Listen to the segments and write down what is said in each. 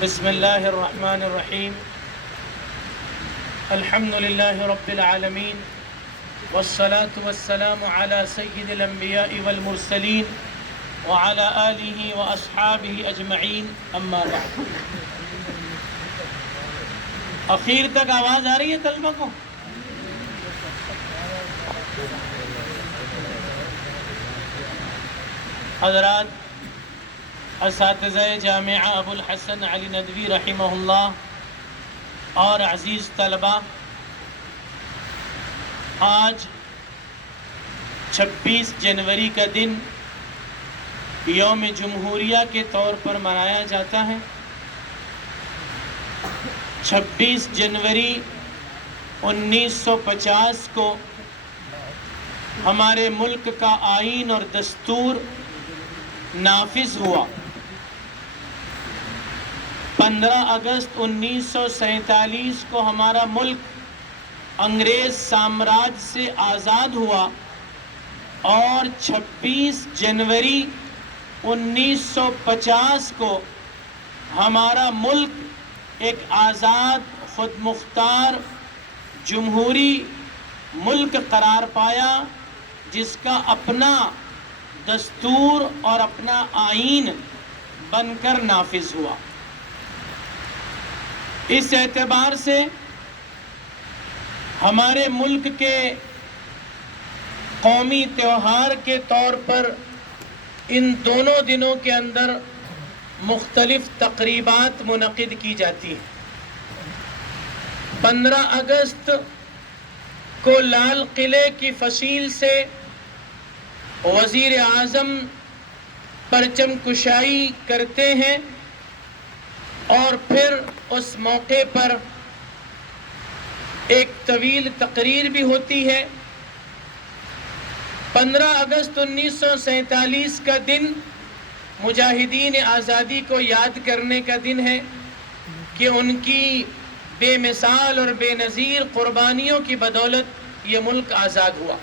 بسم اللہ الرحمن الرحیم الحمد للہ رب العالمین والصلاة والسلام علی سید الانبیاء والمرسلین وعلی آلہ واصحابہ اجمعین اما بعد۔ اخیر تک آواز آ رہی ہے طلبہ کو؟ حضرات اساتذہ جامعہ ابو الحسن علی ندوی رحمہ اللہ اور عزیز طلبہ، آج 26 جنوری کا دن یوم جمہوریہ کے طور پر منایا جاتا ہے۔ 26 جنوری 1950 کو ہمارے ملک کا آئین اور دستور نافذ ہوا۔ 15 اگست 1947 کو ہمارا ملک انگریز سامراج سے آزاد ہوا اور 26 جنوری 1950 کو ہمارا ملک ایک آزاد، خود مختار، جمہوری ملک قرار پایا، جس کا اپنا دستور اور اپنا آئین بن کر نافذ ہوا۔ اس اعتبار سے ہمارے ملک کے قومی تہوار کے طور پر ان دونوں دنوں کے اندر مختلف تقریبات منعقد کی جاتی ہیں۔ 15 اگست کو لال قلعے کی فصیل سے وزیر اعظم پرچم کشائی کرتے ہیں اور پھر اس موقع پر ایک طویل تقریر بھی ہوتی ہے۔ 15 اگست 1947 کا دن مجاہدین آزادی کو یاد کرنے کا دن ہے کہ ان کی بے مثال اور بے نظیر قربانیوں کی بدولت یہ ملک آزاد ہوا۔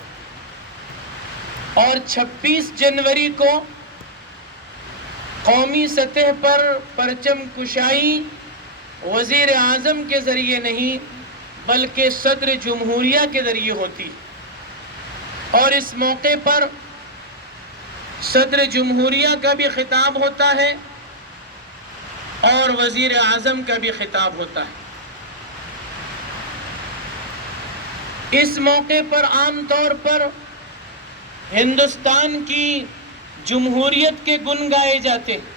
اور 26 جنوری کو قومی سطح پر پرچم کشائی وزیر اعظم کے ذریعے نہیں بلکہ صدر جمہوریہ کے ذریعے ہوتی، اور اس موقع پر صدر جمہوریہ کا بھی خطاب ہوتا ہے اور وزیر اعظم کا بھی خطاب ہوتا ہے۔ اس موقع پر عام طور پر ہندوستان کی جمہوریت کے گن گائے جاتے ہیں۔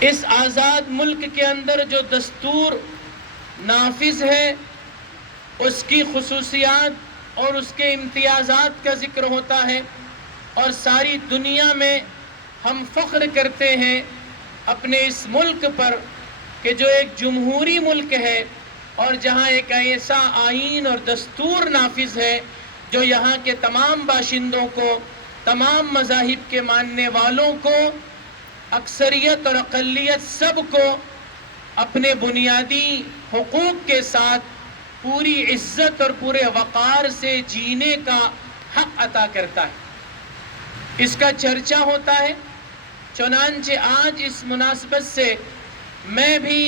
اس آزاد ملک کے اندر جو دستور نافذ ہے اس کی خصوصیات اور اس کے امتیازات کا ذکر ہوتا ہے، اور ساری دنیا میں ہم فخر کرتے ہیں اپنے اس ملک پر کہ جو ایک جمہوری ملک ہے اور جہاں ایک ایسا آئین اور دستور نافذ ہے جو یہاں کے تمام باشندوں کو، تمام مذاہب کے ماننے والوں کو، اکثریت اور اقلیت سب کو اپنے بنیادی حقوق کے ساتھ پوری عزت اور پورے وقار سے جینے کا حق عطا کرتا ہے۔ اس کا چرچا ہوتا ہے۔ چنانچہ آج اس مناسبت سے میں بھی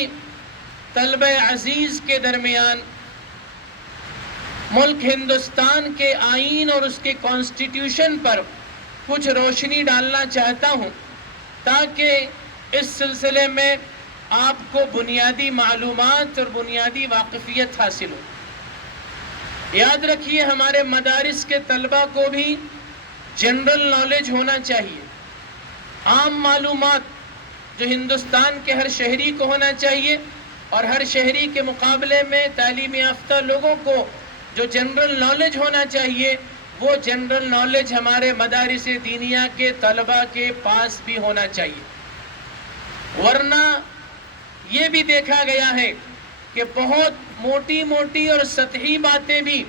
طلبہ عزیز کے درمیان ملک ہندوستان کے آئین اور اس کے کانسٹیٹیوشن پر کچھ روشنی ڈالنا چاہتا ہوں تاکہ اس سلسلے میں آپ کو بنیادی معلومات اور بنیادی واقفیت حاصل ہو۔ یاد رکھیے، ہمارے مدارس کے طلبہ کو بھی جنرل نالج ہونا چاہیے، عام معلومات جو ہندوستان کے ہر شہری کو ہونا چاہیے، اور ہر شہری کے مقابلے میں تعلیم یافتہ لوگوں کو جو جنرل نالج ہونا چاہیے وہ جنرل نالج ہمارے مدارس دینیہ کے طلبہ کے پاس بھی ہونا چاہیے۔ ورنہ یہ بھی دیکھا گیا ہے کہ بہت موٹی موٹی اور سطحی باتیں بھی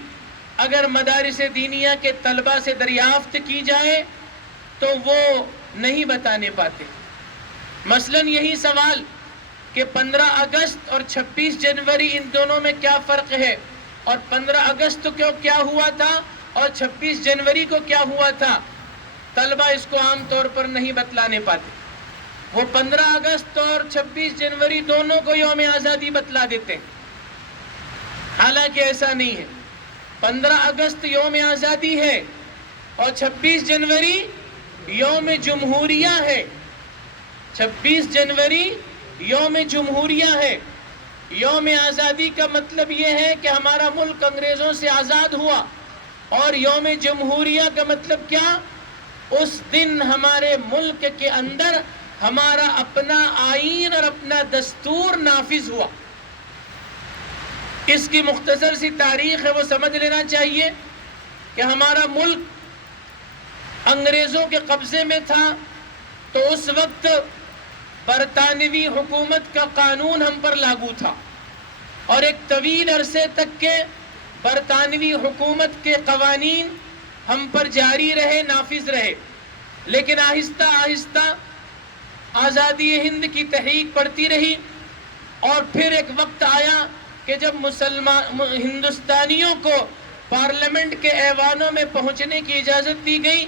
اگر مدارس دینیہ کے طلبہ سے دریافت کی جائے تو وہ نہیں بتانے پاتے۔ مثلاً یہی سوال کہ 15 اگست اور 26 جنوری ان دونوں میں کیا فرق ہے، اور 15 اگست کو کیا ہوا تھا اور 26 جنوری کو کیا ہوا تھا، طلبہ اس کو عام طور پر نہیں بتلانے پاتے۔ وہ 15 اگست اور 26 جنوری دونوں کو یوم آزادی بتلا دیتے ہیں، حالانکہ ایسا نہیں ہے۔ 15 اگست یوم آزادی ہے اور 26 جنوری یوم جمہوریہ ہے۔ 26 جنوری یوم جمہوریہ ہے۔ یوم آزادی کا مطلب یہ ہے کہ ہمارا ملک انگریزوں سے آزاد ہوا، اور یوم جمہوریہ کا مطلب کیا؟ اس دن ہمارے ملک کے اندر ہمارا اپنا آئین اور اپنا دستور نافذ ہوا۔ اس کی مختصر سی تاریخ ہے، وہ سمجھ لینا چاہیے کہ ہمارا ملک انگریزوں کے قبضے میں تھا، تو اس وقت برطانوی حکومت کا قانون ہم پر لاگو تھا، اور ایک طویل عرصے تک کے برطانوی حکومت کے قوانین ہم پر جاری رہے، نافذ رہے۔ لیکن آہستہ آہستہ آزادی ہند کی تحریک بڑھتی رہی، اور پھر ایک وقت آیا کہ جب ہندوستانیوں کو پارلیمنٹ کے ایوانوں میں پہنچنے کی اجازت دی گئی،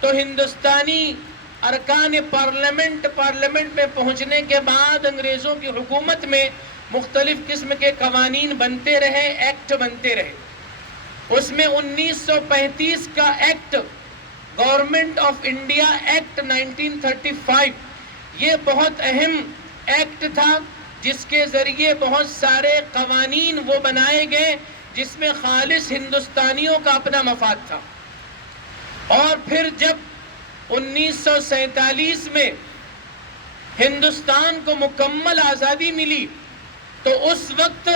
تو ہندوستانی ارکان پارلیمنٹ میں پہنچنے کے بعد انگریزوں کی حکومت میں مختلف قسم کے قوانین بنتے رہے، ایکٹ بنتے رہے۔ اس میں 1935 کا act, government of India act 1935، یہ بہت اہم ایکٹ تھا، جس کے ذریعے بہت سارے قوانین وہ بنائے گئے جس میں خالص ہندوستانیوں کا اپنا مفاد تھا۔ اور پھر جب 1947 میں ہندوستان کو مکمل آزادی ملی، تو اس وقت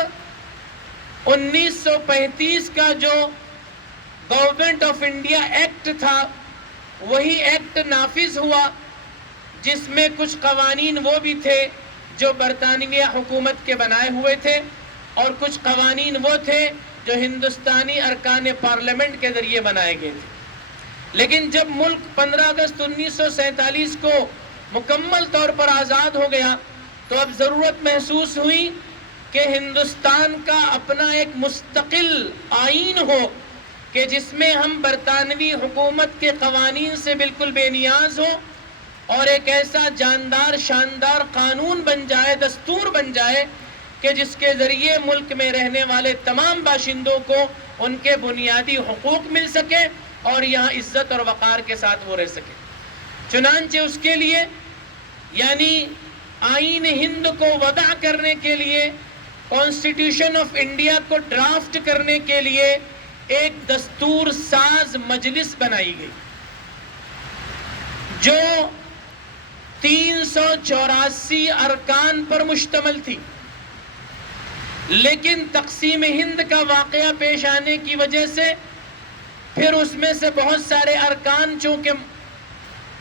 1935 کا جو گورنمنٹ آف انڈیا ایکٹ تھا، وہی ایکٹ نافذ ہوا، جس میں کچھ قوانین وہ بھی تھے جو برطانوی حکومت کے بنائے ہوئے تھے، اور کچھ قوانین وہ تھے جو ہندوستانی ارکان پارلیمنٹ کے ذریعے بنائے گئے تھے۔ لیکن جب ملک 15 اگست 1947 کو مکمل طور پر آزاد ہو گیا، تو اب ضرورت محسوس ہوئی کہ ہندوستان کا اپنا ایک مستقل آئین ہو، کہ جس میں ہم برطانوی حکومت کے قوانین سے بالکل بے نیاز ہو، اور ایک ایسا جاندار شاندار قانون بن جائے، دستور بن جائے، کہ جس کے ذریعے ملک میں رہنے والے تمام باشندوں کو ان کے بنیادی حقوق مل سکے، اور یہاں عزت اور وقار کے ساتھ وہ رہ سکے۔ چنانچہ اس کے لیے، یعنی آئین ہند کو وضع کرنے کے لیے، کانسٹیٹیوشن آف انڈیا کو ڈرافٹ کرنے کے لیے ایک دستور ساز مجلس بنائی گئی، جو 384 ارکان پر مشتمل تھی۔ لیکن تقسیم ہند کا واقعہ پیش آنے کی وجہ سے پھر اس میں سے بہت سارے ارکان چونکہ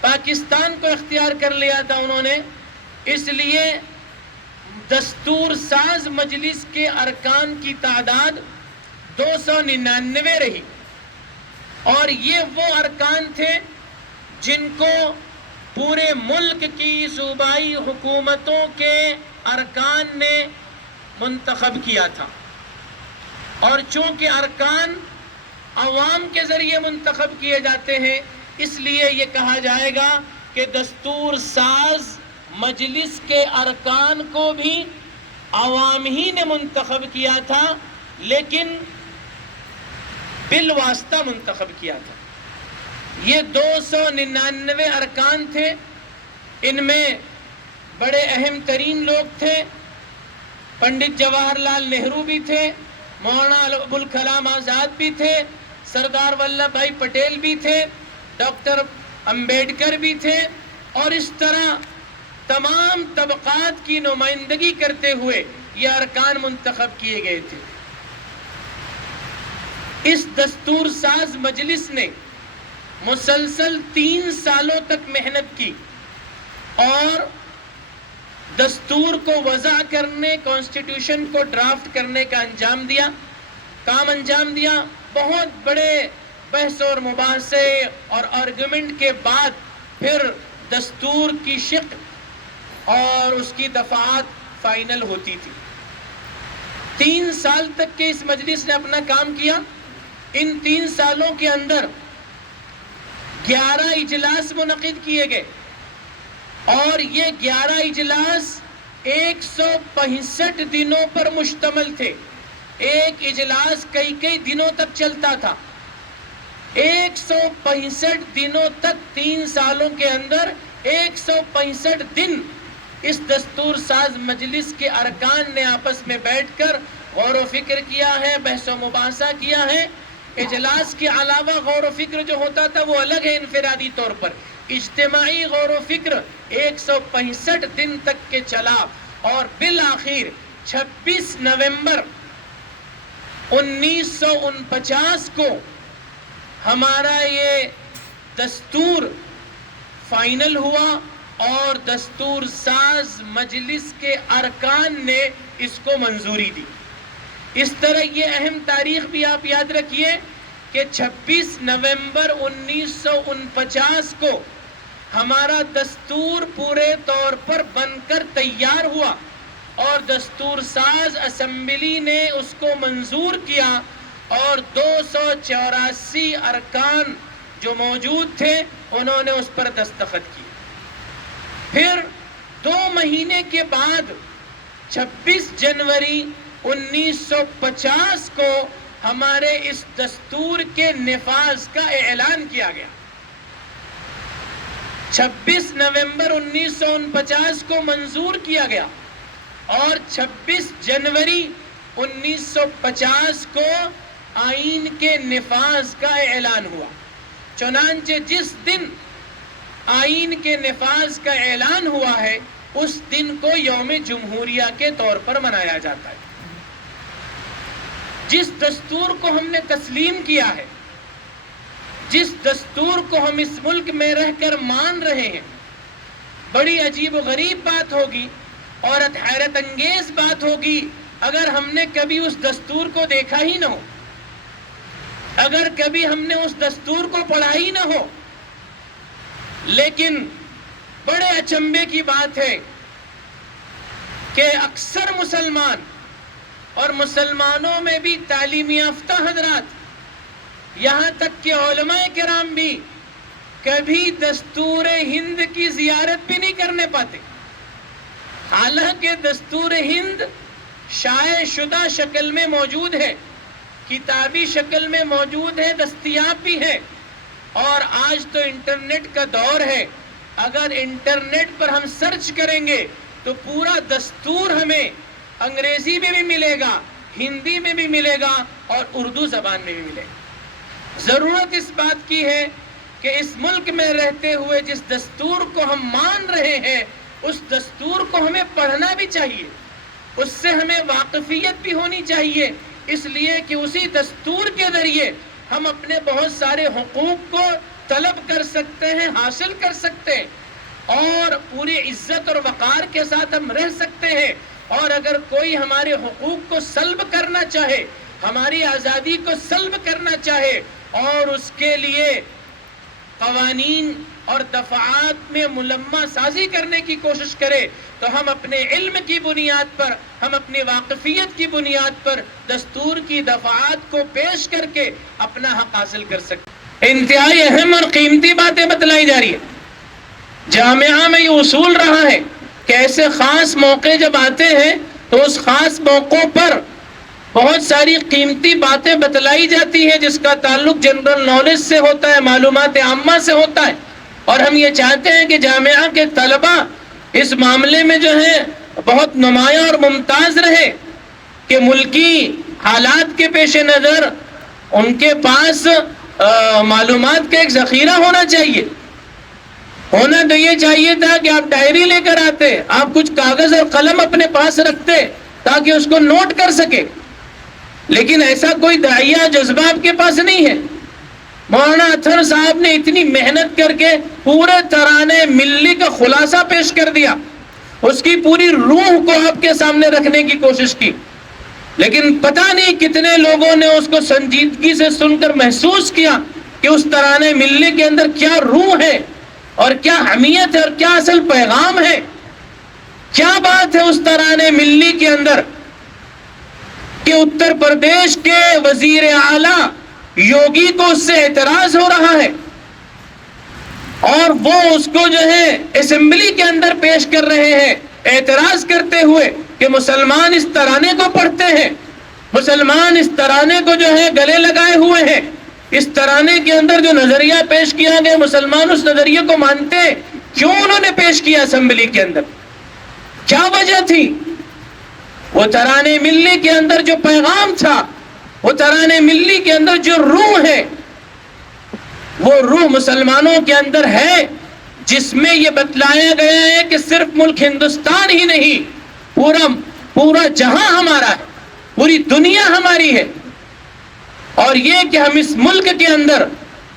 پاکستان کو اختیار کر لیا تھا انہوں نے، اس لیے دستور ساز مجلس کے ارکان کی تعداد 299 رہی، اور یہ وہ ارکان تھے جن کو پورے ملک کی صوبائی حکومتوں کے ارکان نے منتخب کیا تھا۔ اور چونکہ ارکان عوام کے ذریعے منتخب کیے جاتے ہیں، اس لیے یہ کہا جائے گا کہ دستور ساز مجلس کے ارکان کو بھی عوام ہی نے منتخب کیا تھا، لیکن بالواسطہ منتخب کیا تھا۔ یہ 299 ارکان تھے، ان میں بڑے اہم ترین لوگ تھے، پنڈت جواہر لال نہرو بھی تھے، مولانا ابوالکلام آزاد بھی تھے، سردار ولبھ بھائی پٹیل بھی تھے، ڈاکٹر امبیڈکر بھی تھے، اور اس طرح تمام طبقات کی نمائندگی کرتے ہوئے یہ ارکان منتخب کیے گئے تھے۔ اس دستور ساز مجلس نے مسلسل 3 سالوں تک محنت کی، اور دستور کو وضع کرنے، کانسٹیٹیوشن کو ڈرافٹ کرنے کا کام انجام دیا۔ بہت بڑے بحث اور مباحثے اور آرگومنٹ کے بعد پھر دستور کی شق اور اس کی دفعات فائنل ہوتی تھی۔ 3 سال تک کے اس مجلس نے اپنا کام کیا۔ ان 3 سالوں کے اندر 11 اجلاس منعقد کیے گئے، اور یہ 11 اجلاس 165 دنوں پر مشتمل تھے. ایک اجلاس کئی دنوں تک چلتا تھا. 165 دنوں تک 3 سالوں کے اندر 165 دن اس دستور ساز مجلس کے ارکان نے آپس میں بیٹھ کر غور و فکر کیا ہے، بحث و مباحثہ کیا ہے. اجلاس کے علاوہ غور و فکر جو ہوتا تھا وہ الگ ہے انفرادی طور پر. اجتماعی غور و فکر 165 دن تک کے چلا اور بالآخر 26 نومبر 1949 کو ہمارا یہ دستور فائنل ہوا اور دستور ساز مجلس کے ارکان نے اس کو منظوری دی. اس طرح یہ اہم تاریخ بھی آپ یاد رکھیے کہ 26 نومبر 1949 کو ہمارا دستور پورے طور پر بن کر تیار ہوا اور دستور ساز اسمبلی نے اس کو منظور کیا اور 284 ارکان جو موجود تھے انہوں نے اس پر دستخط کیے. پھر 2 مہینے کے بعد 26 جنوری 1950 کو ہمارے اس دستور کے نفاذ کا اعلان کیا گیا. 26 نومبر 1949 کو منظور کیا گیا اور 26 جنوری 1950 کو آئین کے نفاذ کا اعلان ہوا. چنانچہ جس دن آئین کے نفاذ کا اعلان ہوا ہے اس دن کو یوم جمہوریہ کے طور پر منایا جاتا ہے. جس دستور کو ہم نے تسلیم کیا ہے، جس دستور کو ہم اس ملک میں رہ کر مان رہے ہیں، بڑی عجیب و غریب بات ہوگی اور حیرت انگیز بات ہوگی اگر ہم نے کبھی اس دستور کو دیکھا ہی نہ ہو، اگر کبھی ہم نے اس دستور کو پڑھا ہی نہ ہو. لیکن بڑے اچنبے کی بات ہے کہ اکثر مسلمان اور مسلمانوں میں بھی تعلیم یافتہ حضرات، یہاں تک کہ علماء کرام بھی کبھی دستور ہند کی زیارت بھی نہیں کرنے پاتے. حالانکہ دستور ہند شائع شدہ شکل میں موجود ہے، کتابی شکل میں موجود ہے، دستیاب بھی ہے. اور آج تو انٹرنیٹ کا دور ہے، اگر انٹرنیٹ پر ہم سرچ کریں گے تو پورا دستور ہمیں انگریزی میں بھی ملے گا، ہندی میں بھی ملے گا اور اردو زبان میں بھی ملے گا. ضرورت اس بات کی ہے کہ اس ملک میں رہتے ہوئے جس دستور کو ہم مان رہے ہیں اس دستور کو ہمیں پڑھنا بھی چاہیے، اس سے ہمیں واقفیت بھی ہونی چاہیے، اس لیے کہ اسی دستور کے ذریعے ہم اپنے بہت سارے حقوق کو طلب کر سکتے ہیں، حاصل کر سکتے ہیں اور پوری عزت اور وقار کے ساتھ ہم رہ سکتے ہیں. اور اگر کوئی ہمارے حقوق کو سلب کرنا چاہے، ہماری آزادی کو سلب کرنا چاہے اور اس کے لیے قوانین اور دفعات میں ملمہ سازی کرنے کی کوشش کرے تو ہم اپنے علم کی بنیاد پر، ہم اپنی واقفیت کی بنیاد پر دستور کی دفعات کو پیش کر کے اپنا حق حاصل کر سکتے. انتہائی اہم اور قیمتی باتیں بتلائی جا رہی ہے. جامعہ میں یہ اصول رہا ہے کہ ایسے خاص موقع جب آتے ہیں تو اس خاص موقعوں پر بہت ساری قیمتی باتیں بتلائی جاتی ہیں جس کا تعلق جنرل نالج سے ہوتا ہے، معلومات عامہ سے ہوتا ہے. اور ہم یہ چاہتے ہیں کہ جامعہ کے طلبہ اس معاملے میں جو ہے بہت نمایاں اور ممتاز رہے کہ ملکی حالات کے پیش نظر ان کے پاس معلومات کا ایک ذخیرہ ہونا چاہیے. ہونا تو یہ چاہیے تھا کہ آپ ڈائری لے کر آتے، آپ کچھ کاغذ اور قلم اپنے پاس رکھتے تاکہ اس کو نوٹ کر سکے. لیکن ایسا کوئی داعیہ جذبہ آپ کے پاس نہیں ہے. مولانا اطہر صاحب نے اتنی محنت کر کے پورے ترانے ملی کا خلاصہ پیش کر دیا، اس کی پوری روح کو آپ کے سامنے رکھنے کی کوشش کی، لیکن پتہ نہیں کتنے لوگوں نے اس کو سنجیدگی سے سن کر محسوس کیا کہ اس ترانے ملی کے اندر کیا روح ہے اور کیا اہمیت ہے اور کیا اصل پیغام ہے. کیا بات ہے اس ترانے ملی کے اندر کہ اتر پردیش کے وزیر اعلیٰ یوگی کو اس سے اعتراض ہو رہا ہے. اور وہ اس کو جو ہے اسمبلی کے اندر پیش کر رہے ہیں اعتراض کرتے ہوئے کہ مسلمان اس ترانے کو پڑھتے ہیں، مسلمان اس ترانے کو جو ہے گلے لگائے ہوئے ہیں، اس ترانے کے اندر جو نظریہ پیش کیا گیا مسلمان اس نظریے کو مانتے ہیں۔ کیوں انہوں نے پیش کیا اسمبلی کے اندر؟ کیا وجہ تھی؟ وہ ترانے ملی کے اندر جو پیغام تھا، وہ ترانے ملی کے اندر جو روح ہے، وہ روح مسلمانوں کے اندر ہے، جس میں یہ بتلایا گیا ہے کہ صرف ملک ہندوستان ہی نہیں، پورا جہاں ہمارا ہے، پوری دنیا ہماری ہے، اور یہ کہ ہم اس ملک کے اندر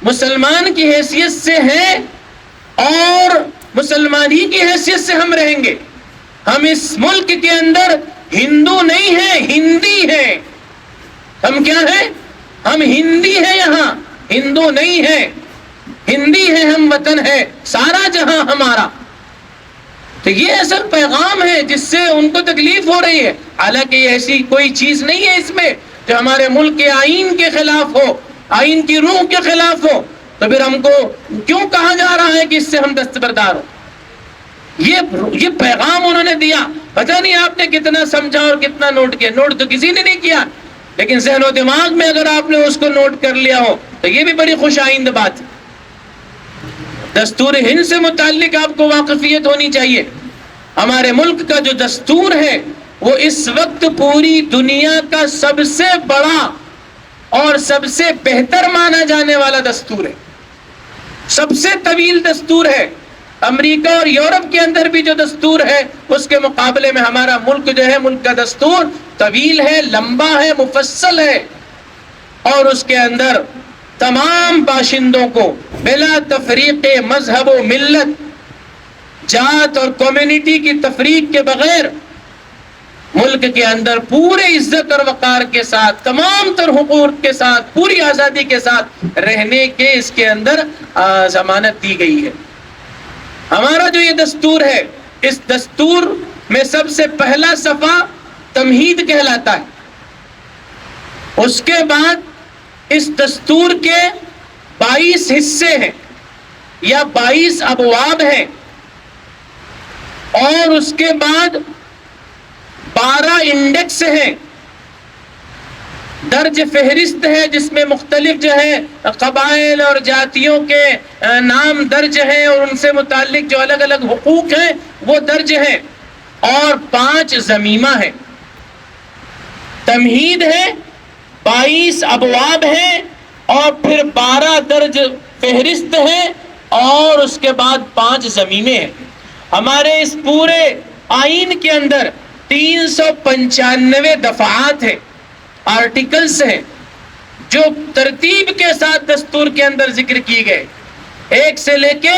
مسلمان کی حیثیت سے ہیں اور مسلمانی کی حیثیت سے ہم رہیں گے۔ ہم اس ملک کے اندر ہندو نہیں ہیں، ہندی ہیں۔ ہم کیا ہیں؟ ہم ہندی ہیں، یہاں ہندو نہیں ہیں، ہندی ہے، ہم وطن ہے، سارا جہاں ہمارا۔ تو یہ اصل پیغام ہے جس سے ان کو تکلیف ہو رہی ہے، حالانکہ یہ ایسی کوئی چیز نہیں ہے اس میں جو ہمارے ملک کے آئین کے خلاف ہو، آئین کی روح کے خلاف ہو، تو پھر ہم کو کیوں کہا جا رہا ہے کہ اس سے ہم دستبردار ہو؟ یہ پیغام انہوں نے دیا، پتہ نہیں آپ نے کتنا سمجھا اور کتنا نوٹ کیا۔ نوٹ تو کسی نے نہیں کیا، لیکن ذہن و دماغ میں اگر آپ نے اس کو نوٹ کر لیا ہو تو یہ بھی بڑی خوش آئند بات ہے۔ دستور ہند سے متعلق آپ کو واقفیت ہونی چاہیے۔ ہمارے ملک کا جو دستور ہے وہ اس وقت پوری دنیا کا سب سے بڑا اور سب سے بہتر مانا جانے والا دستور ہے، سب سے طویل دستور ہے۔ امریکہ اور یورپ کے اندر بھی جو دستور ہے اس کے مقابلے میں ہمارا ملک جو ہے، ملک کا دستور طویل ہے، لمبا ہے، مفصل ہے، اور اس کے اندر تمام باشندوں کو بلا تفریق مذہب و ملت، جات اور کمیونٹی کی تفریق کے بغیر ملک کے اندر پورے عزت اور وقار کے ساتھ، تمام تر حقوق کے ساتھ، پوری آزادی کے ساتھ رہنے کے اس کے اندر ضمانت دی گئی ہے۔ ہمارا جو یہ دستور ہے، اس دستور میں سب سے پہلا صفحہ تمہید کہلاتا ہے۔ اس کے بعد اس دستور کے 22 حصے ہیں یا 22 ابواب ہیں، اور اس کے بعد 12 انڈیکس ہیں، درج فہرست ہے جس میں مختلف جو ہے قبائل اور جاتیوں کے نام درج ہیں اور ان سے متعلق جو الگ الگ حقوق ہیں وہ درج ہیں، اور 5 ضمیمہ ہیں۔ تمہید ہے، 22 ابواب ہیں، اور پھر 12 درج فہرست ہیں، اور اس کے بعد 5 ضمیمے ہیں۔ ہمارے اس پورے آئین کے اندر 395 دفعات ہیں، آرٹیکلز ہیں، جو ترتیب کے ساتھ دستور کے اندر ذکر کی گئے، 1 سے لے کے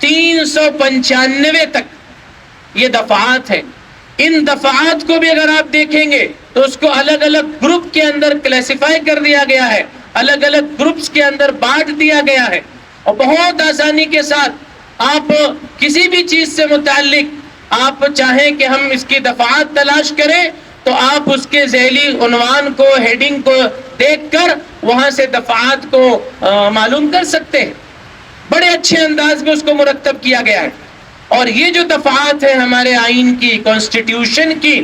395 تک یہ دفعات ہیں۔ ان دفعات کو بھی اگر آپ دیکھیں گے تو اس کو الگ الگ گروپ کے اندر کلاسیفائی کر دیا گیا ہے، الگ الگ گروپس کے اندر بانٹ دیا گیا ہے، اور بہت آسانی کے ساتھ آپ کسی بھی چیز سے متعلق آپ چاہیں کہ ہم اس کی دفعات تلاش کریں تو آپ اس کے ذیلی عنوان کو، ہیڈنگ کو دیکھ کر وہاں سے دفعات کو معلوم کر سکتے ہیں۔ بڑے اچھے انداز میں اس کو مرتب کیا گیا ہے، اور یہ جو دفعات ہیں ہمارے آئین کی، کانسٹیٹیوشن کی،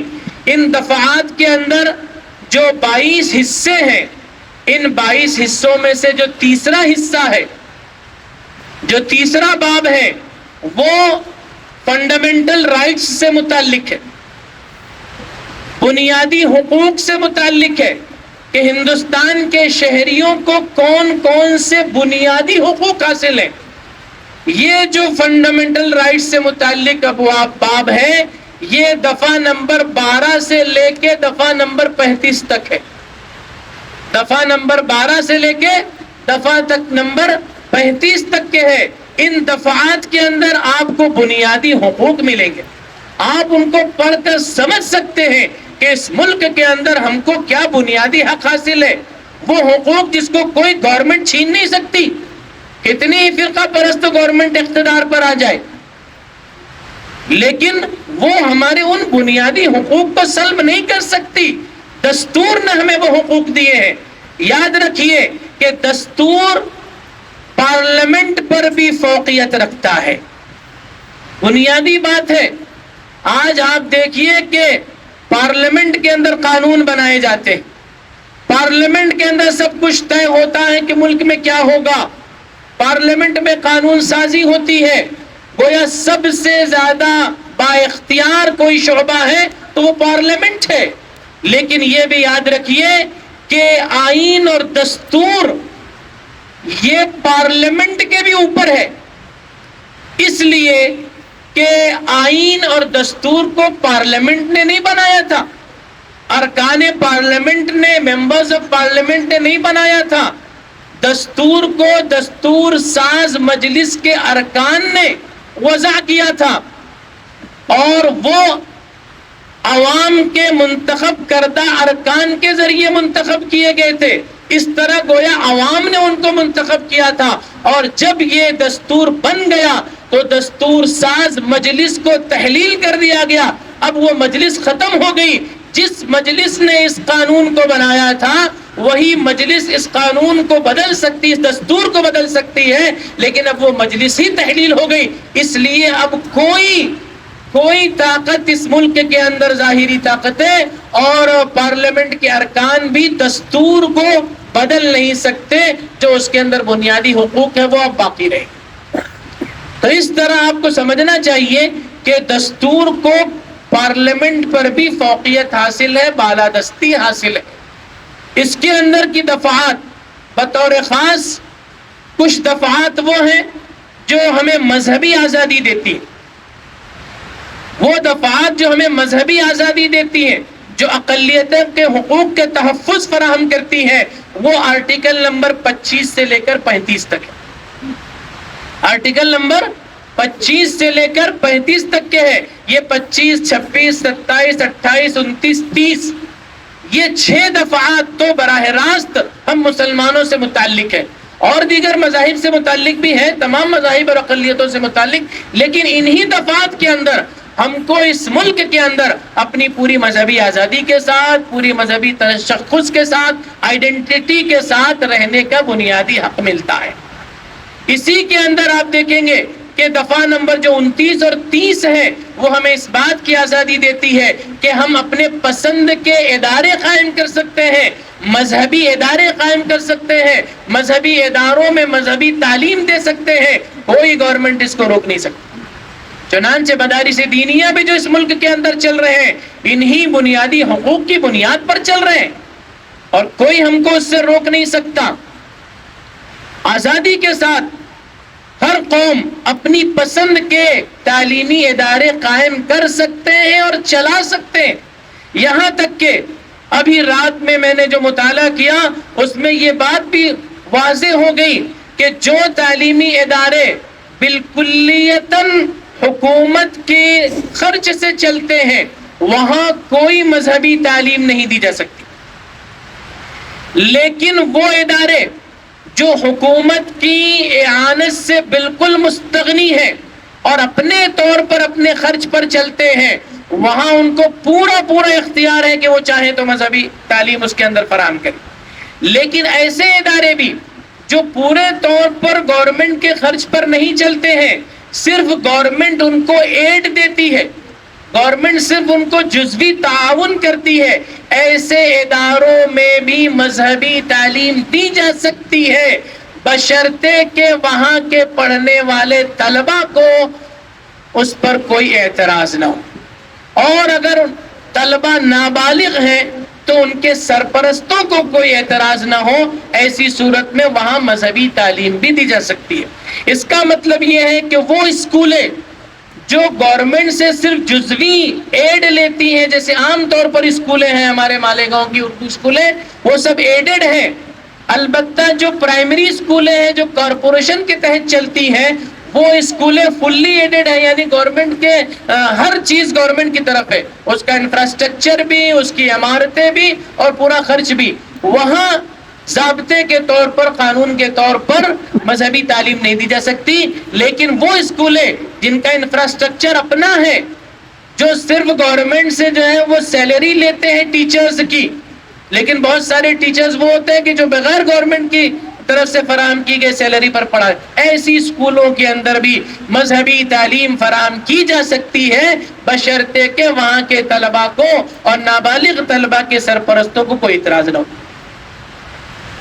ان دفعات کے اندر جو 22 حصے ہیں، ان 22 حصوں میں سے جو تیسرا حصہ ہے، جو تیسرا باب ہے، وہ فنڈامنٹل رائٹس سے متعلق ہے، بنیادی حقوق سے متعلق ہے، کہ ہندوستان کے شہریوں کو کون کون سے بنیادی حقوق حاصل ہیں۔ یہ جو فنڈامنٹل رائٹس سے متعلق ابواب باب ہے، یہ دفعہ نمبر 12 سے لے کے دفعہ نمبر 35 تک ہے۔ دفعہ نمبر 12 سے لے کے دفعہ تک نمبر 35 تک کے ہے۔ ان دفعات کے اندر آپ کو بنیادی حقوق ملیں گے، آپ ان کو پڑھ کر سمجھ سکتے ہیں کہ اس ملک کے اندر ہم کو کیا بنیادی حق حاصل ہے، وہ حقوق جس کو کوئی گورنمنٹ چھین نہیں سکتی، کتنی ہی فرقہ پرست گورنمنٹ اقتدار پر آ جائے، لیکن وہ ہمارے ان بنیادی حقوق کو سلب نہیں کر سکتی۔ دستور نے ہمیں وہ حقوق دیے ہیں۔ یاد رکھیے کہ دستور پارلیمنٹ پر بھی فوقیت رکھتا ہے. بنیادی بات ہے. آج آپ دیکھیے کہ پارلیمنٹ کے اندر قانون بنائے جاتے ہیں, پارلیمنٹ کے اندر سب کچھ طے ہوتا ہے کہ ملک میں کیا ہوگا, پارلیمنٹ میں قانون سازی ہوتی ہے. گویا سب سے زیادہ با اختیار کوئی شعبہ ہے تو وہ پارلیمنٹ ہے. لیکن یہ بھی یاد رکھیے کہ آئین اور دستور یہ پارلیمنٹ کے بھی اوپر ہے, اس لیے کہ آئین اور دستور کو پارلیمنٹ نے نہیں بنایا تھا, ارکان پارلیمنٹ نے, ممبرز آف پارلیمنٹ نے نہیں بنایا تھا. دستور کو دستور ساز مجلس کے ارکان نے وضع کیا تھا, اور وہ عوام کے منتخب کردہ ارکان کے ذریعے منتخب کیے گئے تھے. اس طرح گویا عوام نے ان کو منتخب کیا تھا, اور جب یہ دستور بن گیا تو دستور ساز مجلس کو تحلیل کر دیا گیا. اب وہ مجلس ختم ہو گئی. جس مجلس نے اس قانون کو بنایا تھا وہی مجلس اس قانون کو بدل سکتی, اس دستور کو بدل سکتی ہے, لیکن اب وہ مجلس ہی تحلیل ہو گئی. اس لیے اب کوئی طاقت اس ملک کے اندر, ظاہری طاقتیں اور پارلیمنٹ کے ارکان بھی دستور کو بدل نہیں سکتے. جو اس کے اندر بنیادی حقوق ہے وہ اب باقی رہے. تو اس طرح آپ کو سمجھنا چاہیے کہ دستور کو پارلیمنٹ پر بھی فوقیت حاصل ہے, بالادستی حاصل ہے. اس کے اندر کی دفعات بطور خاص کچھ دفعات وہ ہیں جو ہمیں مذہبی آزادی دیتی ہیں. وہ دفعات جو ہمیں مذہبی آزادی دیتی ہیں, جو اقلیتوں کے حقوق کے تحفظ فراہم کرتی ہے, وہ آرٹیکل نمبر 25 سے لے کر 35 تک ہے. آرٹیکل نمبر 25 سے لے کر 35 تک کے ہے. یہ 25, 26, 27, 28, 29, 30 یہ 6 دفعات تو براہ راست ہم مسلمانوں سے متعلق ہے, اور دیگر مذاہب سے متعلق بھی ہے, تمام مذاہب اور اقلیتوں سے متعلق. لیکن انہی دفعات کے اندر ہم کو اس ملک کے اندر اپنی پوری مذہبی آزادی کے ساتھ, پوری مذہبی تشخص کے ساتھ, آئیڈینٹی کے ساتھ رہنے کا بنیادی حق ملتا ہے. اسی کے اندر آپ دیکھیں گے کہ دفعہ نمبر جو 29 اور 30 ہے وہ ہمیں اس بات کی آزادی دیتی ہے کہ ہم اپنے پسند کے ادارے قائم کر سکتے ہیں, مذہبی ادارے قائم کر سکتے ہیں, مذہبی اداروں میں مذہبی تعلیم دے سکتے ہیں. کوئی گورنمنٹ اس کو روک نہیں سکتی. چنانچہ مدارس دینیہ بھی جو اس ملک کے اندر چل رہے ہیں انہی بنیادی حقوق کی بنیاد پر چل رہے ہیں, اور کوئی ہم کو اس سے روک نہیں سکتا. آزادی کے ساتھ ہر قوم اپنی پسند کے تعلیمی ادارے قائم کر سکتے ہیں اور چلا سکتے ہیں. یہاں تک کہ ابھی رات میں نے جو مطالعہ کیا اس میں یہ بات بھی واضح ہو گئی کہ جو تعلیمی ادارے بالکلیتاً حکومت کے خرچ سے چلتے ہیں وہاں کوئی مذہبی تعلیم نہیں دی جا سکتی. لیکن وہ ادارے جو حکومت کی اعانت سے بالکل مستغنی ہے اور اپنے طور پر اپنے خرچ پر چلتے ہیں, وہاں ان کو پورا اختیار ہے کہ وہ چاہیں تو مذہبی تعلیم اس کے اندر فراہم کریں. لیکن ایسے ادارے بھی جو پورے طور پر گورنمنٹ کے خرچ پر نہیں چلتے ہیں, صرف گورنمنٹ ان کو ایڈ دیتی ہے, گورنمنٹ صرف ان کو جزوی تعاون کرتی ہے, ایسے اداروں میں بھی مذہبی تعلیم دی جا سکتی ہے بشرطے کہ وہاں کے پڑھنے والے طلبہ کو اس پر کوئی اعتراض نہ ہو. اور اگر طلبہ نابالغ ہیں تو ان کے سرپرستوں کو کوئی اعتراض نہ ہو, ایسی صورت میں وہاں مذہبی تعلیم بھی دی جا سکتی ہے. اس کا مطلب یہ ہے کہ وہ اسکولیں جو گورنمنٹ سے صرف جزوی ایڈ لیتی ہیں, جیسے عام طور پر اسکولیں ہیں ہمارے مالیگاؤں کی اردو اسکولیں, وہ سب ایڈڈ ہیں. البتہ جو پرائمری اسکولیں ہیں جو کارپوریشن کے تحت چلتی ہیں وہ اسکولیں فلی ایڈڈ ہیں, یعنی گورنمنٹ کے ہر چیز گورنمنٹ کی طرف ہے, اس کا انفراسٹرکچر بھی, اس کی عمارتیں بھی اور پورا خرچ بھی. وہاں ضابطے کے طور پر, قانون کے طور پر مذہبی تعلیم نہیں دی جا سکتی. لیکن وہ اسکولیں جن کا انفراسٹرکچر اپنا ہے, جو صرف گورنمنٹ سے جو ہے وہ سیلری لیتے ہیں ٹیچرز کی, لیکن بہت سارے ٹیچرز وہ ہوتے ہیں کہ جو بغیر گورنمنٹ کی طرف سے فراہم کی گئی سیلری پر پڑھا. ایسی اسکولوں کے اندر بھی مذہبی تعلیم فراہم کی جا سکتی ہے بشرطے کہ وہاں کے طلباء کو اور نابالغ طلباء کے سرپرستوں کو کوئی اعتراض نہ ہو.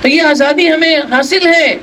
تو یہ آزادی ہمیں حاصل ہے،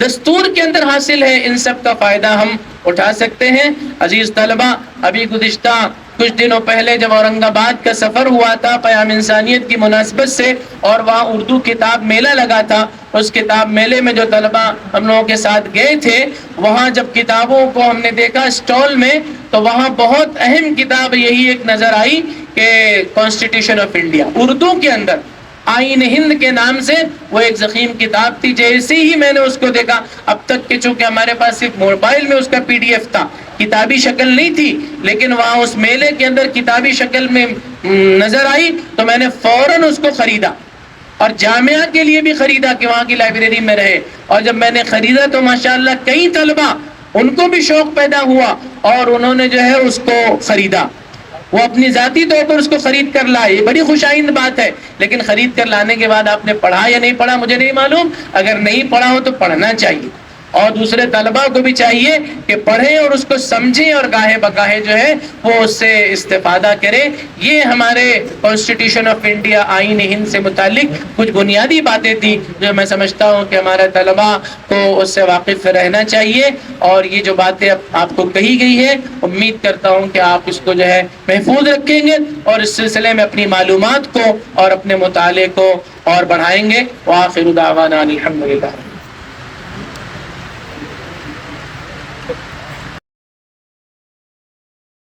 دستور کے اندر حاصل ہے، ان سب کا فائدہ ہم اٹھا سکتے ہیں. عزیز طلباء، ابھی گزشتہ کچھ دنوں پہلے جب اورنگ آباد کا سفر ہوا تھا پیام انسانیت کی مناسبت سے، اور وہاں اردو کتاب میلہ لگا تھا، اس کتاب میلے میں جو طلباء ہم لوگوں کے ساتھ گئے تھے، وہاں جب کتابوں کو ہم نے دیکھا اسٹال میں، تو وہاں بہت اہم کتاب یہی ایک نظر آئی کہ کانسٹیٹیوشن آف انڈیا، اردو کے اندر آئین ہند کے نام سے وہ ایک ضخیم کتاب تھی. جیسے ہی میں نے اس کو دیکھا، اب تک کہ چونکہ ہمارے پاس صرف موبائل میں اس کا PDF تھا، کتابی شکل نہیں تھی، لیکن وہاں اس میلے کے اندر کتابی شکل میں نظر آئی تو میں نے فوراً اس کو خریدا، اور جامعہ کے لیے بھی خریدا کہ وہاں کی لائبریری میں رہے. اور جب میں نے خریدا تو ماشاءاللہ کئی طلباء ان کو بھی شوق پیدا ہوا اور انہوں نے جو ہے اس کو خریدا. وہ اپنی ذاتی طور پر اس کو خرید کر لائے، یہ بڑی خوش آئند بات ہے. لیکن خرید کر لانے کے بعد آپ نے پڑھا یا نہیں پڑھا مجھے نہیں معلوم. اگر نہیں پڑھا ہو تو پڑھنا چاہیے، اور دوسرے طلباء کو بھی چاہیے کہ پڑھیں اور اس کو سمجھیں، اور گاہے بگاہے جو ہے وہ اس سے استفادہ کریں. یہ ہمارے کانسٹیٹیوشن آف انڈیا آئین ہند سے متعلق کچھ بنیادی باتیں تھیں جو میں سمجھتا ہوں کہ ہمارے طلباء کو اس سے واقف رہنا چاہیے. اور یہ جو باتیں آپ کو کہی گئی ہے، امید کرتا ہوں کہ آپ اس کو جو ہے محفوظ رکھیں گے اور اس سلسلے میں اپنی معلومات کو اور اپنے مطالعے کو اور بڑھائیں گے. وآخر دعوانا الحمدللہ.